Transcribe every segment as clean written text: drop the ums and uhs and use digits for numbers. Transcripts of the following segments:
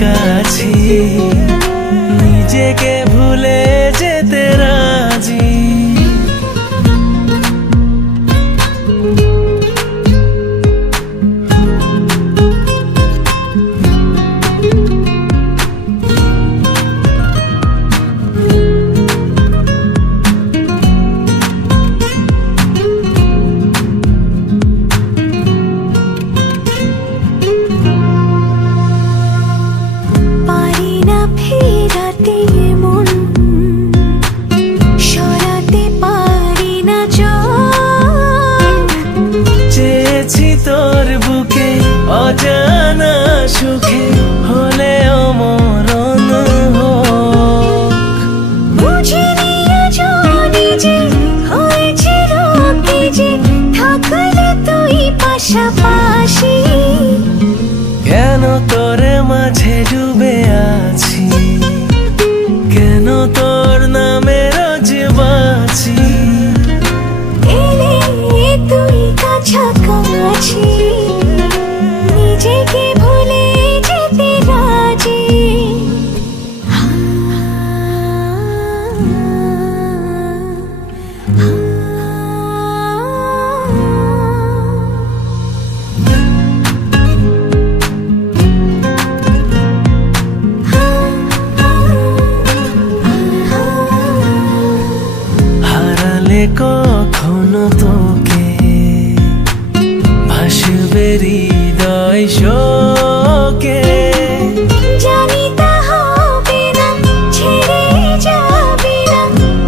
কাছাকাছি নিজেকে ভুলে যেতে রাজি। তোর বুকে অজানা সুখে হলেও মরণ হোক। বুঝিনি আজও নিজে হয়েছিল কি যে থাকলে তুই পাশাপাশি। কেন তোর মাঝে ডুবে আছি, কেন তোর নামে রোজ বাঁচি। এলে তুই কাছাকাছি নিজেকে ভুলে যেতে রাজি। হারালে কখনো তোকে ভাসবে হৃদয় শোকে। জানি তা হবে না, ছেড়ে যাবি না,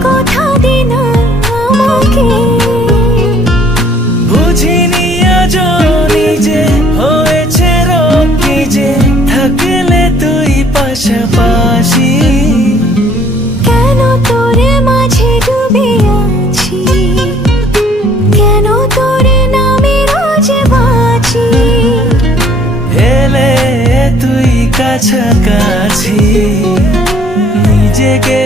কথা দে না আমাকে। বুঝিনি আজও নিজে হয়েছে রোগ কি যে থাকলে তুই পাশাপাশি। কেন তোর মাঝে ডুবে আছি, কেন তোর নামে রোজ বাঁচি। এলে তুই কাছাকাছি নিজেকে